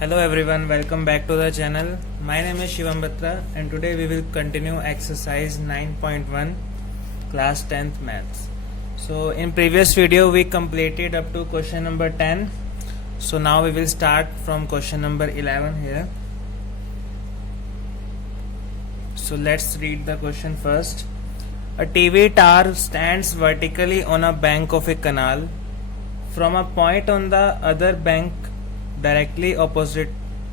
Hello everyone, welcome back to the channel. My name is Shivam Batra and today we will continue exercise 9.1 class 10th maths. So in previous video we completed up to question number 10. So now we will start from question number 11 here. So let's read the question first. A TV tower stands vertically on a bank of a canal. From a point on the other bank directly opposite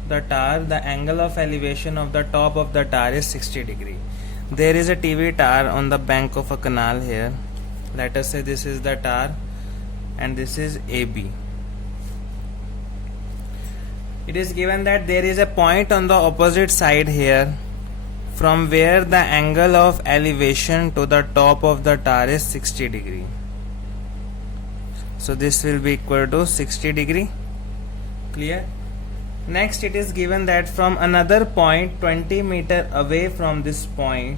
the tower, the angle of elevation of the top of the tower is 60 degree. There is a TV tower on the bank of a canal here. Let us say this is the tower and this is AB. It is given that there is a point on the opposite side here from where the angle of elevation to the top of the tower is 60 degree. So this will be equal to 60 degree. Clear? Next it is given that from another point 20 meter away from this point,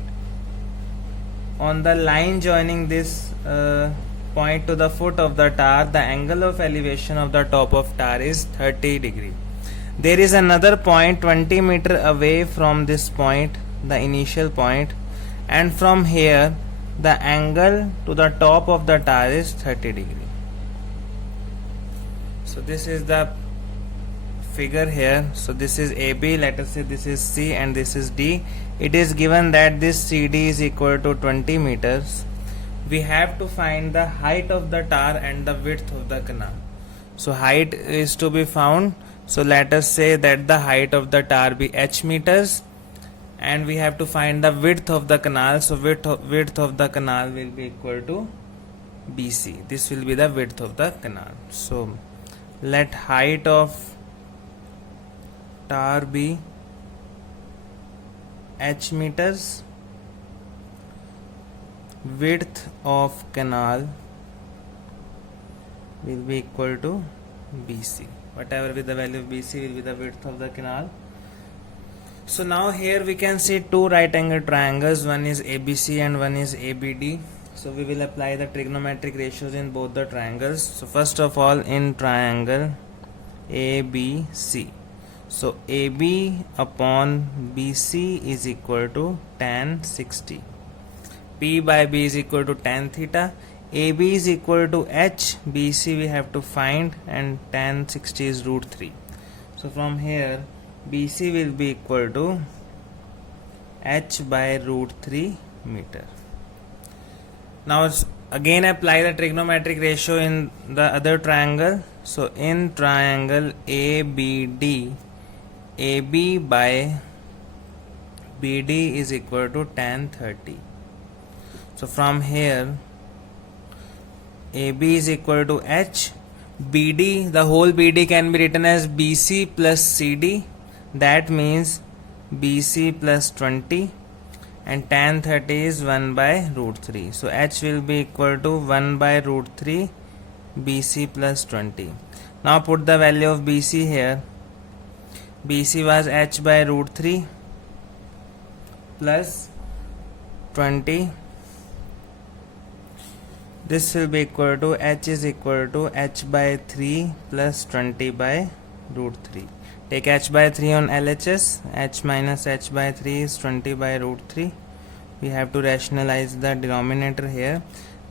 on the line joining this point to the foot of the tower, the angle of elevation of the top of tower is 30 degree. There is another point 20 meter away from this point, the initial point, and from here the angle to the top of the tower is 30 degree. So this is the figure here. So this is AB, let us say this is C and this is D. It is given that this CD is equal to 20 meters. We have to find the height of the tower and the width of the canal. So height is to be found. So let us say that the height of the tower be h meters and we have to find the width of the canal. So width of the canal will be equal to BC. This will be the width of the canal. So let height of tower be h meters, width of canal will be equal to BC. Whatever be the value of BC will be the width of the canal. So now here we can see two right angle triangles, one is ABC and one is ABD. So we will apply the trigonometric ratios in both the triangles. So first of all, in triangle ABC, so AB upon BC is equal to tan 60. P by B is equal to tan theta. AB is equal to H. BC we have to find, and tan 60 is root 3. So from here BC will be equal to H by root 3 meter. Now again apply the trigonometric ratio in the other triangle. So in triangle ABD, AB by BD is equal to tan 30. So from here AB is equal to H. BD, the whole BD can be written as BC plus CD. That means BC plus 20, and tan 30 is 1 by root 3. So H will be equal to 1 by root 3 BC plus 20. Now put the value of BC here. BC was H by root 3 plus 20. This will be equal to H is equal to H by 3 plus 20 by root 3. Take H by 3 on LHS. H minus H by 3 is 20 by root 3. We have to rationalize the denominator here.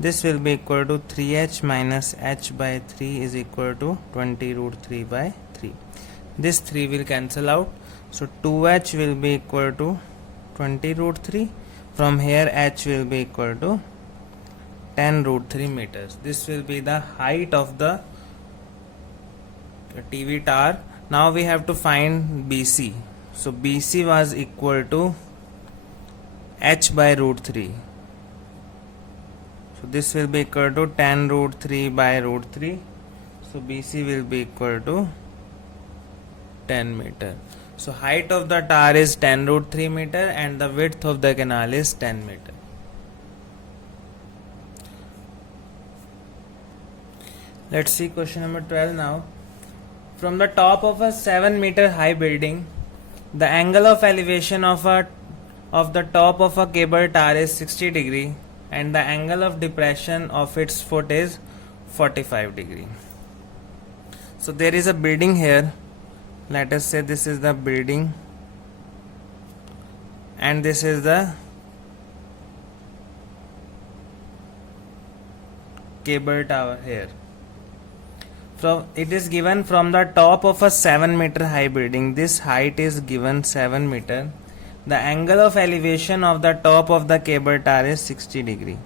This will be equal to 3H minus H by 3 is equal to 20 root 3 by 3. This 3 will cancel out. So 2H will be equal to 20 root 3. From here H will be equal to 10 root 3 meters. This will be the height of the TV tower. Now we have to find BC. So BC was equal to H by root 3. So this will be equal to 10 root 3 by root 3. So BC will be equal to 10 meter. So height of the tower is 10 root 3 meter and the width of the canal is 10 meter. Let's see question number 12 now. From the top of a 7 meter high building, the angle of elevation of the top of a cable tower is 60 degree and the angle of depression of its foot is 45 degree. So there is a building here let us say this is the building and this is the cable tower here. From it is given from the top of a 7-meter high building. This height is given 7 meter. The angle of elevation of the top of the cable tower is 60 degree.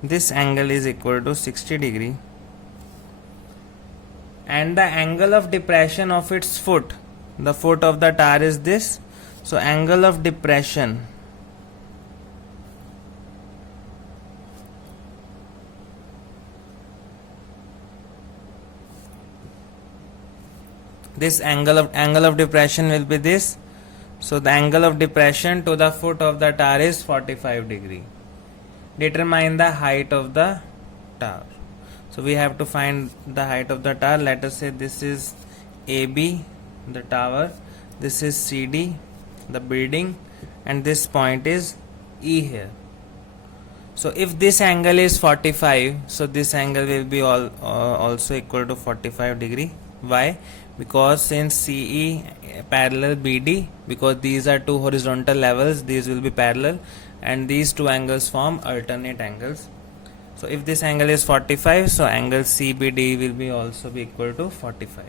This angle is equal to 60 degree. And the angle of depression of its foot, the foot of the tower is this. So angle of depression this angle of depression will be this. So the angle of depression to the foot of the tower is 45 degree. Determine the height of the tower. So we have to find the height of the tower. Let us say this is AB, the tower, this is CD, the building, and this point is E here. So if this angle is 45, so this angle will be also equal to 45 degree. Why? Because since CE parallel BD, because these are two horizontal levels, these will be parallel and these two angles form alternate angles. So if this angle is 45, so angle CBD will be also be equal to 45.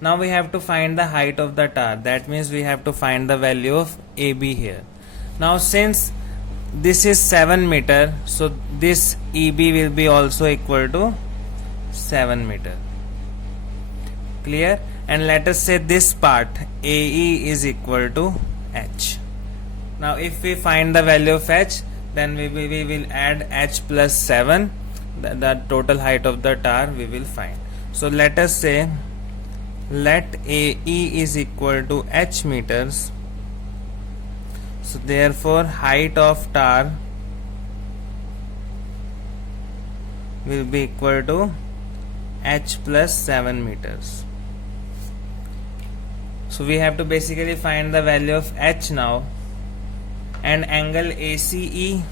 Now we have to find the height of the tower. That means we have to find the value of AB here. Now since this is 7 meter, so this EB will be also equal to 7 meter. Clear? And let us say this part AE is equal to H. Now if we find the value of H, then we will add H plus 7, the total height of the tower we will find. So let us say let AE is equal to H meters. So therefore height of tower will be equal to H plus 7 meters. So we have to basically find the value of H now, and angle ACE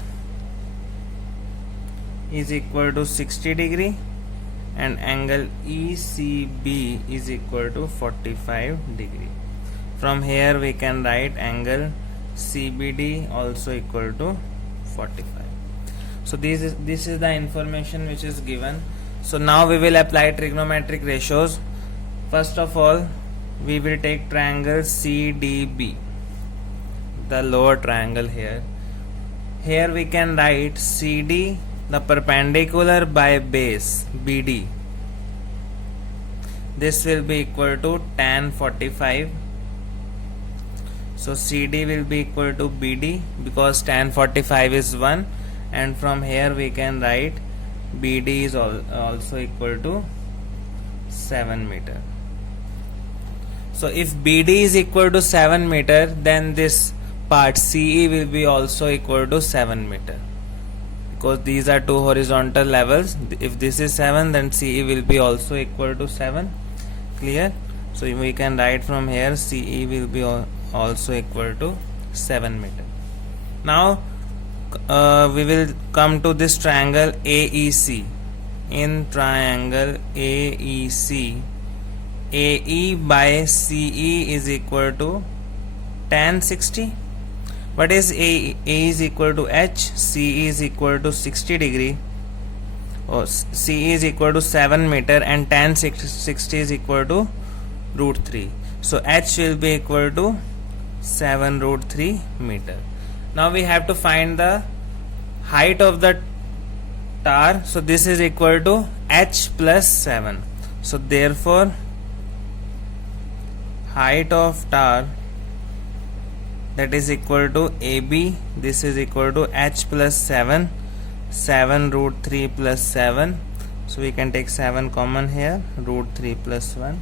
is equal to 60 degree and angle ECB is equal to 45 degree. From here we can write angle CBD also equal to 45. So this is the information which is given. So now we will apply trigonometric ratios. First of all, we will take triangle CDB, the lower triangle here. Here we can write CD, the perpendicular by base BD. This will be equal to tan 45. So CD will be equal to BD because tan 45 is 1, and from here we can write BD is also equal to 7 meter. So if BD is equal to 7 meter, then this part CE will be also equal to 7 meter, because these are two horizontal levels. If this is 7, then CE will be also equal to 7. Clear? So we can write from here CE will be also equal to 7 meter. Now we will come to this triangle AEC. In triangle AEC, AE by CE is equal to tan 60. What is A is equal to H, CE is equal to 60 degree, or CE is equal to 7 meter, and tan 60 is equal to root 3. So H will be equal to 7 root 3 meter. Now we have to find the height of the tower. So this is equal to H plus 7. So therefore height of tower, that is equal to AB, this is equal to H plus 7, 7 root 3 plus 7. So we can take 7 common here, root 3 plus 1.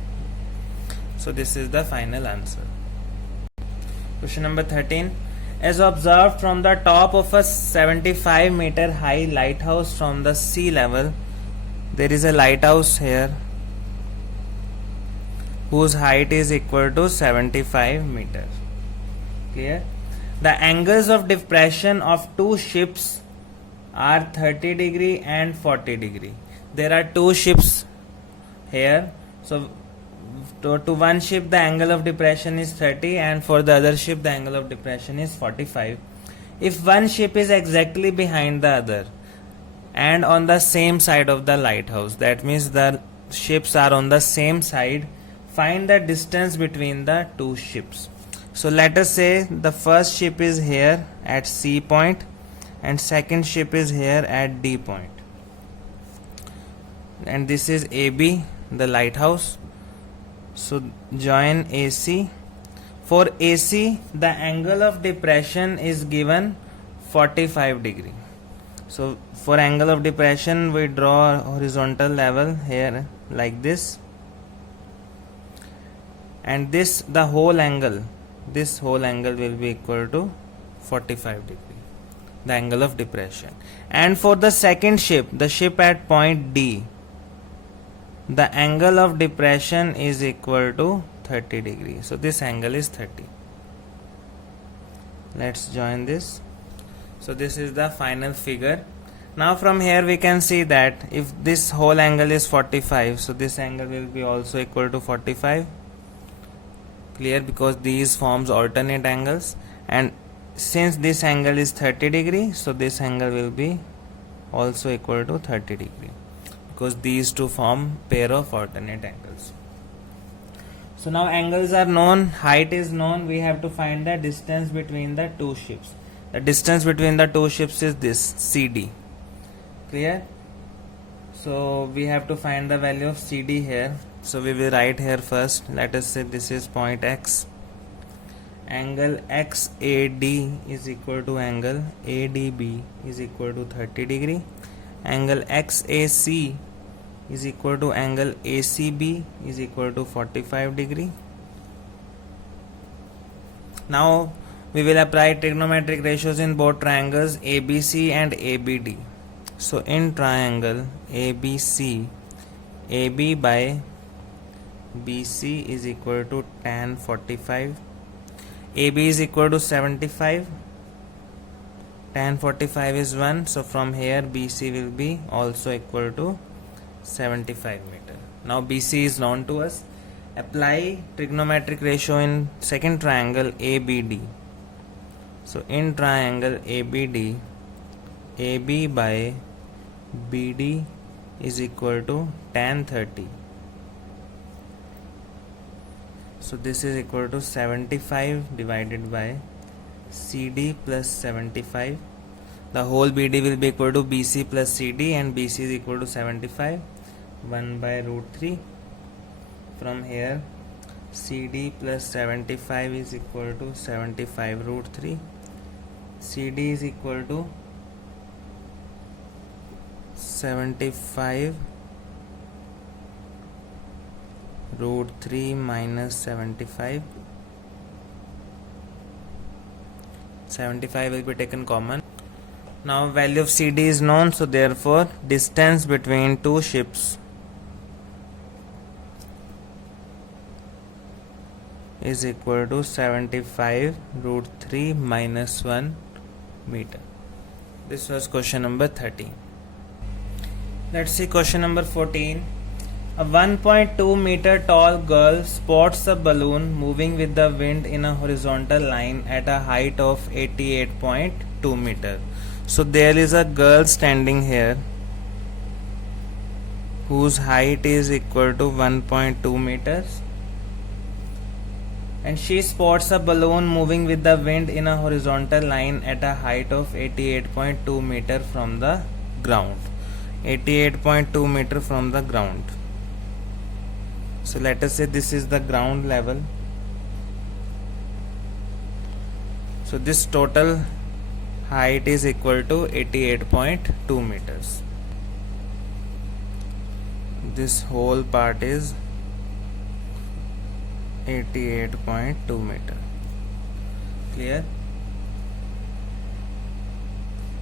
So this is the final answer. Question number 13. As observed from the top of a 75 meter high lighthouse from the sea level, there is a lighthouse here whose height is equal to 75 meters. Clear? The angles of depression of two ships are 30 degree and 40 degree. There are two ships here. So to one ship the angle of depression is 30 and for the other ship the angle of depression is 45. If one ship is exactly behind the other and on the same side of the lighthouse, that means the ships are on the same side, find the distance between the two ships. So let us say the first ship is here at C point and second ship is here at D point, and this is AB, the lighthouse. So join AC. For AC the angle of depression is given 45 degree. So for angle of depression we draw a horizontal level here like this, and this whole angle will be equal to 45 degree, the angle of depression. And for the second ship, the ship at point D, the angle of depression is equal to 30 degree. So this angle is 30. Let's join this. So this is the final figure. Now from here we can see that if this whole angle is 45, so this angle will be also equal to 45. Clear, because these forms alternate angles, and since this angle is 30 degree, so this angle will be also equal to 30 degree, because these two form pair of alternate angles. So now angles are known, height is known, we have to find the distance between the two ships. The distance between the two ships is this CD. Clear? So we have to find the value of CD here. So we will write here first, let us say this is point X. Angle XAD is equal to angle ADB is equal to 30 degree. Angle XAC is equal to angle ACB is equal to 45 degree. Now we will apply trigonometric ratios in both triangles ABC and ABD. So in triangle ABC, AB by BC is equal to tan 45. AB is equal to 75. Tan 45 is 1. So from here BC will be also equal to 75 meter. Now BC is known to us. Apply trigonometric ratio in second triangle ABD. So in triangle ABD, AB by BD is equal to tan 30. So this is equal to 75 divided by CD plus 75. The whole BD will be equal to BC plus CD, and BC is equal to 75, 1 by root 3. From here CD plus 75 is equal to 75 root 3. CD is equal to 75 root 3 minus 75. 75 will be taken common. Now value of CD is known, so therefore distance between two ships is equal to 75 root 3 minus 1 meter. This was question number 13. Let's see question number 14. A 1.2 meter tall girl spots a balloon moving with the wind in a horizontal line at a height of 88.2 meter. So there is a girl standing here whose height is equal to 1.2 meters, and she spots a balloon moving with the wind in a horizontal line at a height of 88.2 meter from the ground. 88.2 meter from the ground. So let us say this is the ground level. So this total height is equal to 88.2 meters. This whole part is 88.2 meter. Clear?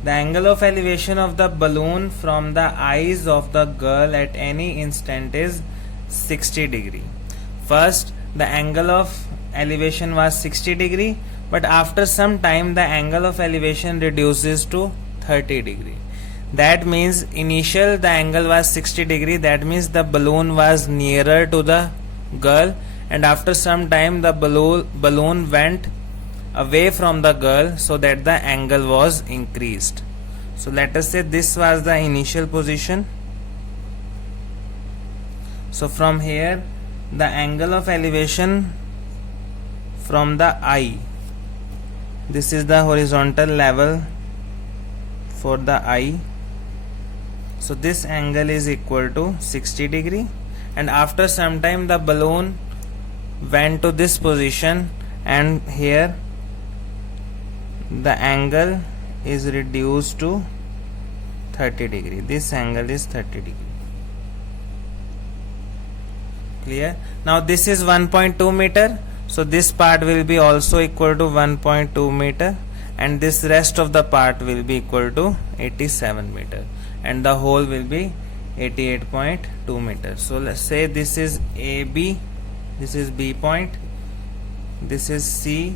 The angle of elevation of the balloon from the eyes of the girl at any instant is 60 degree. First the angle of elevation was 60 degree, but after some time the angle of elevation reduces to 30 degree. that means initial the angle was 60 degree, that means the balloon was nearer to the girl, and after some time the balloon went away from the girl, so that the angle was increased. So let us say this was the initial position. So from here the angle of elevation from the eye, this is the horizontal level for the eye, so this angle is equal to 60 degree, and after some time the balloon went to this position, and here the angle is reduced to 30 degree. This angle is 30 degree. Clear? Now this is 1.2 meter, so this part will be also equal to 1.2 meter, and this rest of the part will be equal to 87 meter, and the whole will be 88.2 meters. So let's say this is AB, this is B point, this is C,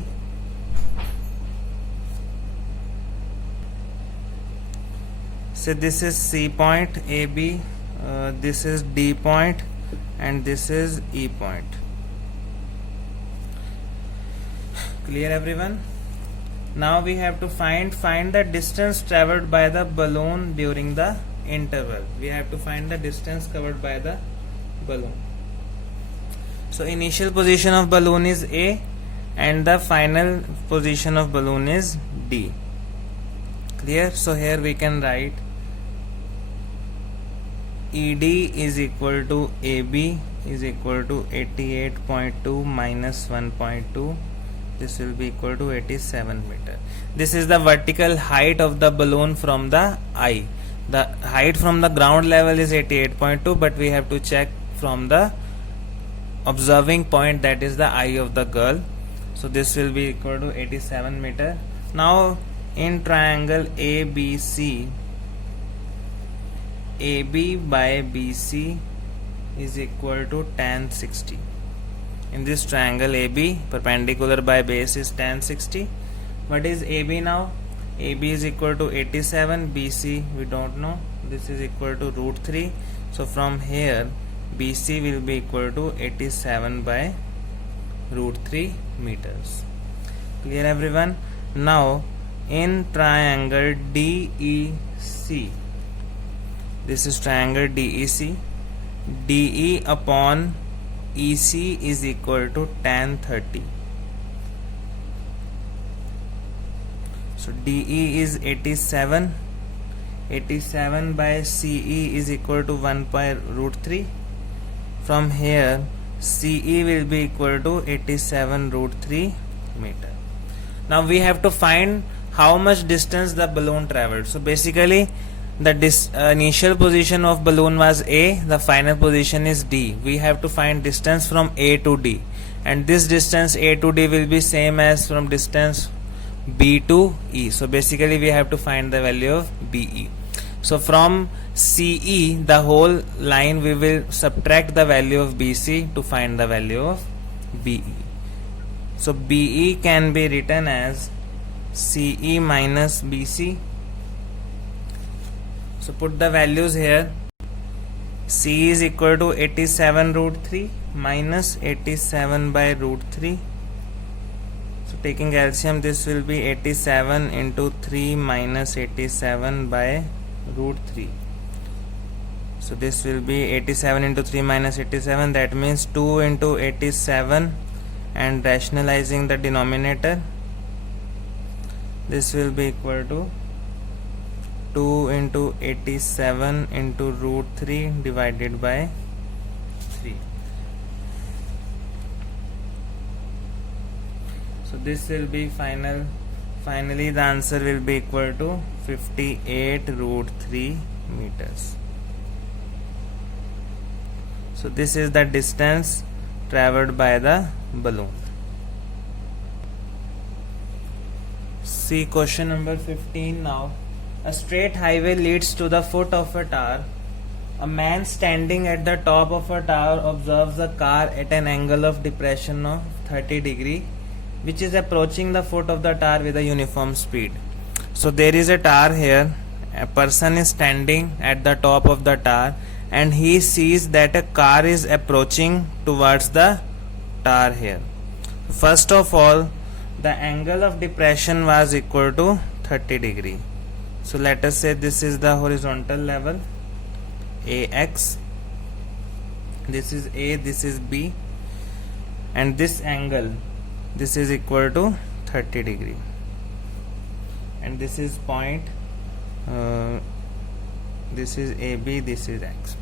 so this is C point AB, this is D point, and this is E point. Clear everyone? Now we have to find the distance traveled by the balloon during the interval. We have to find the distance covered by the balloon. So initial position of balloon is A, and the final position of balloon is D. Clear? So here we can write ED is equal to AB is equal to 88.2 minus 1.2. This will be equal to 87 meter. This is the vertical height of the balloon from the eye. The height from the ground level is 88.2, but we have to check from the observing point, that is the eye of the girl. So this will be equal to 87 meter. Now in triangle ABC, AB by BC is equal to tan 60. In this triangle AB, perpendicular by base is tan 60. What is AB now? AB is equal to 87, BC we don't know, this is equal to root 3. So from here BC will be equal to 87 by root 3 meters. Clear everyone? Now in triangle DEC, this is triangle DEC, DE upon EC is equal to tan 30. So DE is 87, 87 by CE is equal to 1 by root 3. From here CE will be equal to 87 root 3 meter. Now we have to find how much distance the balloon traveled. So basically the initial position of balloon was A, the final position is D. We have to find distance from A to D, and this distance A to D will be same as from distance B to E. So basically we have to find the value of BE. So from CE, the whole line, we will subtract the value of BC to find the value of BE. So BE can be written as CE minus BC. So put the values here. C is equal to 87 root 3 minus 87 by root 3. So taking LCM, this will be 87 into 3 minus 87 by root 3. So this will be 87 into 3 minus 87, that means 2 into 87, and rationalizing the denominator, this will be equal to 2 into 87 into root 3 divided by 3. So this will be finally the answer will be equal to 58 root 3 meters. So this is the distance traveled by the balloon. See question number 15 now. A straight highway leads to the foot of a tower. A man standing at the top of a tower observes a car at an angle of depression of 30 degree, which is approaching the foot of the tower with a uniform speed. So there is a tower here a person is standing at the top of the tower and he sees that a car is approaching towards the tower here. First of all, the angle of depression was equal to 30 degree. So let us say this is the horizontal level AX, this is A, this is B, and this angle, this is equal to 30 degree, and this is point, this is AB, this is X.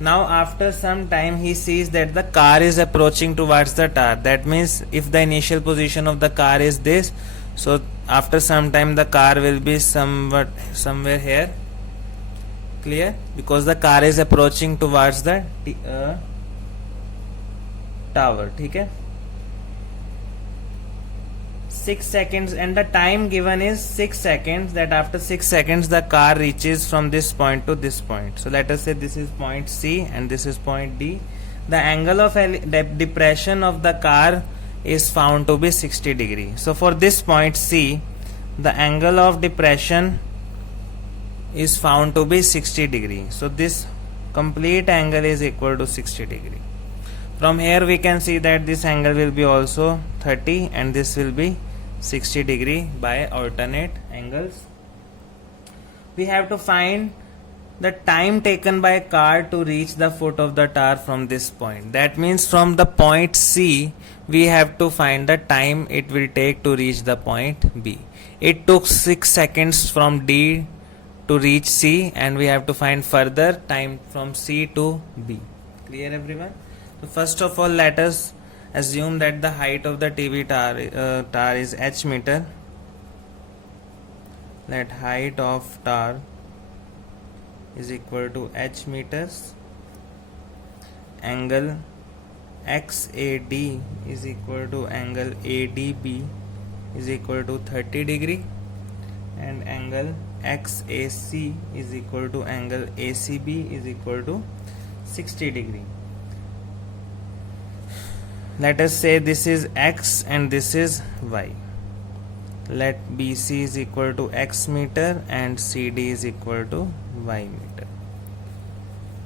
Now after some time he sees that the car is approaching towards the tower. That means if the initial position of the car is this, so after some time the car will be somewhere here. Clear? Because the car is approaching towards the tower. Okay? 6 seconds, and the time given is 6 seconds, that after 6 seconds the car reaches from this point to this point. So let us say this is point C and this is point D. The angle of depression of the car is found to be 60 degree. So for this point C, the angle of depression is found to be 60 degree. So this complete angle is equal to 60 degree. From here we can see that this angle will be also 30 and this will be 60 degree by alternate angles. We have to find the time taken by a car to reach the foot of the tower from this point. That means from the point C we have to find the time it will take to reach the point B. It took 6 seconds from D to reach C, and we have to find further time from C to B. Clear everyone? So first of all, let us assume that the height of the TV tower is h meter. Let height of tower is equal to h meters. Angle XAD is equal to angle ADB is equal to 30 degree, and angle XAC is equal to angle ACB is equal to 60 degree. Let us say this is X and this is Y. Let BC is equal to X meter and CD is equal to Y meter.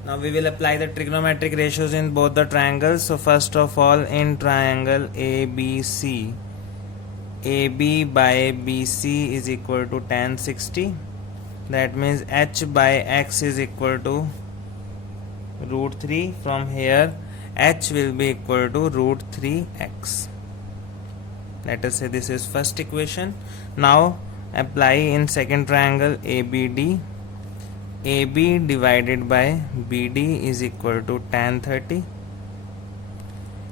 Now we will apply the trigonometric ratios in both the triangles. So first of all, in triangle ABC, AB by BC is equal to tan 60. That means H by X is equal to root 3. From here H will be equal to root 3x. Let us say this is first equation. Now apply in second triangle ABD. AB divided by BD is equal to tan 30.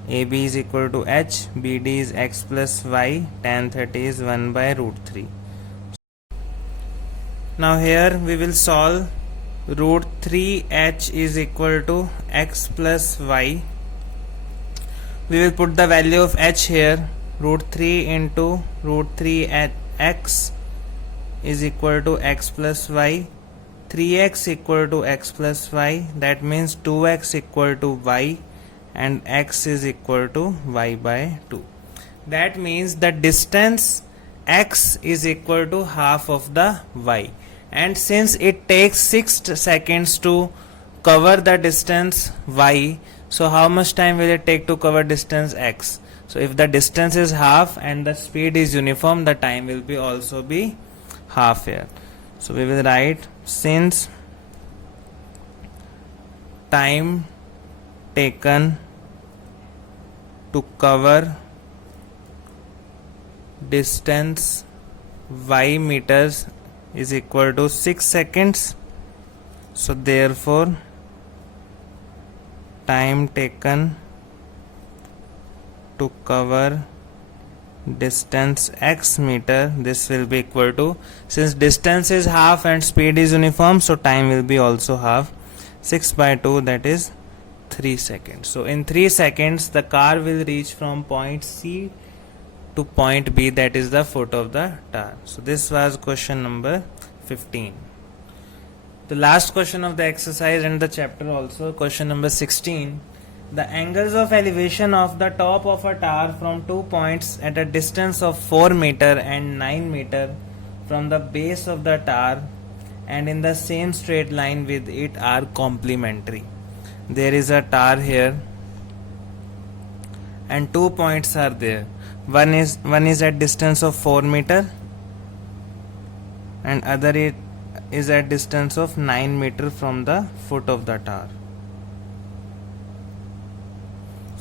AB is equal to H, BD is X plus Y, tan 30 is 1 by root 3. Now here we will solve. Root 3h is equal to x plus y. We will put the value of h here. Root 3 into root 3 at x is equal to x plus y. 3x equal to x plus y. That means 2x equal to y, and x is equal to y by 2. That means the distance x is equal to half of the y. And since it takes 6 seconds to cover the distance y, so how much time will it take to cover distance x? So if the distance is half and the speed is uniform, the time will be also be half here. So we will write, since time taken to cover distance y meters is equal to 6 seconds. So therefore time taken to cover distance x meter, this will be equal to, since distance is half and speed is uniform, so time will be also half. 6 by 2, that is 3 seconds. So in 3 seconds the car will reach from point C to point B, that is the foot of the tower. So this was question number 15. The last question of the exercise and the chapter also, question number 16. The angles of elevation of the top of a tower from 2 points at a distance of 4 meter and 9 meter from the base of the tower and in the same straight line with it are complementary. There is a tar here and 2 points are there. One is at distance of 4 meter and other is at distance of 9 meter from the foot of the tar.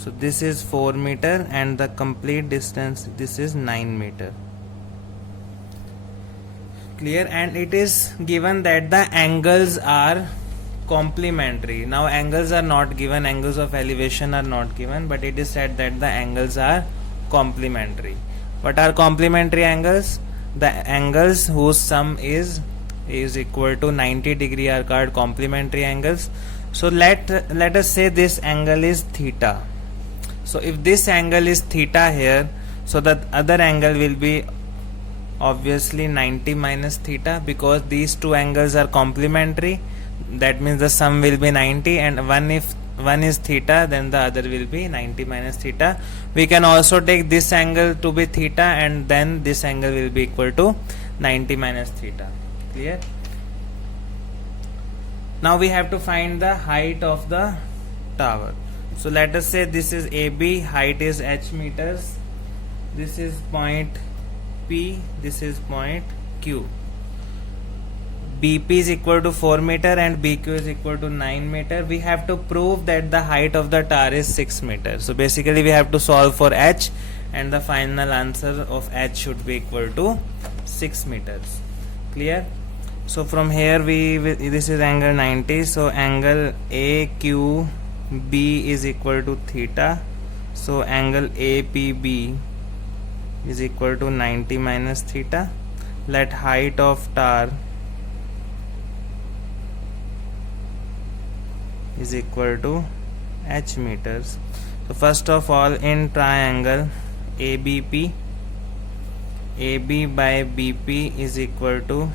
So this is 4 meter and the complete distance, this is 9 meter. Clear? And it is given that the angles are complementary. Now angles are not given, angles of elevation are not given, but it is said that the angles are complementary. What are complementary angles? The angles whose sum is equal to 90 degree are called complementary angles. So let us say this angle is theta. So if this angle is theta here, so the other angle will be obviously 90 minus theta, because these two angles are complementary. That means the sum will be 90, and if one is theta, then the other will be 90 minus theta. We can also take this angle to be theta, and then this angle will be equal to 90 minus theta. Clear? Now we have to find the height of the tower. So let us say this is AB, height is h meters, this is point P, this is point Q. BP is equal to 4 meter and BQ is equal to 9 meter. We have to prove that the height of the tower is 6 meters. So basically we have to solve for h, and the final answer of h should be equal to 6 meters. Clear? So from here this is angle 90. So angle AQB is equal to theta. So angle APB is equal to 90 minus theta. Let height of tower is equal to h meters. So first of all, in triangle ABP, AB by BP is equal to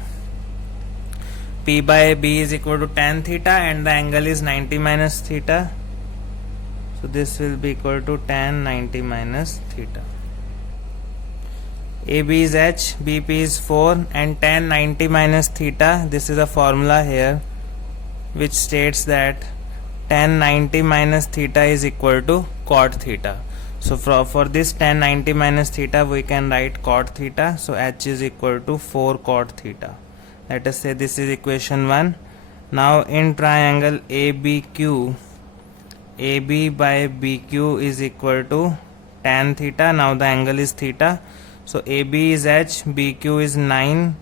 P by B is equal to tan theta, and the angle is 90 minus theta. So this will be equal to tan 90 minus theta. AB is h, BP is 4, and tan 90 minus theta, this is a formula here which states that tan 90 minus theta is equal to cot theta. So for this tan 90 minus theta, we can write cot theta. So h is equal to 4 cot theta. Let us say this is equation 1. Now in triangle ABQ, AB by BQ is equal to tan theta. Now the angle is theta. So AB is h, BQ is 9,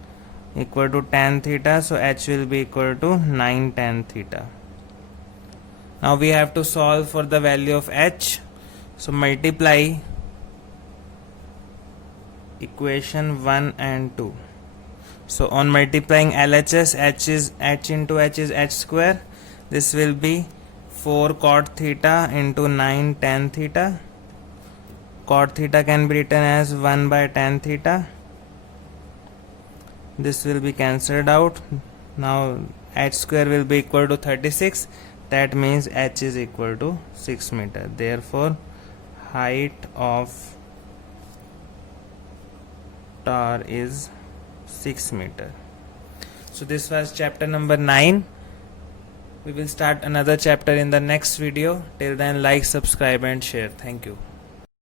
equal to tan theta. So h will be equal to 9 tan theta. Now we have to solve for the value of h. So multiply equation 1 and 2. So on multiplying LHS, h into h is h square. This will be 4 cot theta into 9 tan theta. Cot theta can be written as 1 by tan theta. This will be cancelled out. Now h square will be equal to 36. That means h is equal to 6 meter. Therefore height of tower is 6 meter. So this was chapter number 9. We will start another chapter in the next video. Till then, like, subscribe and share. Thank you.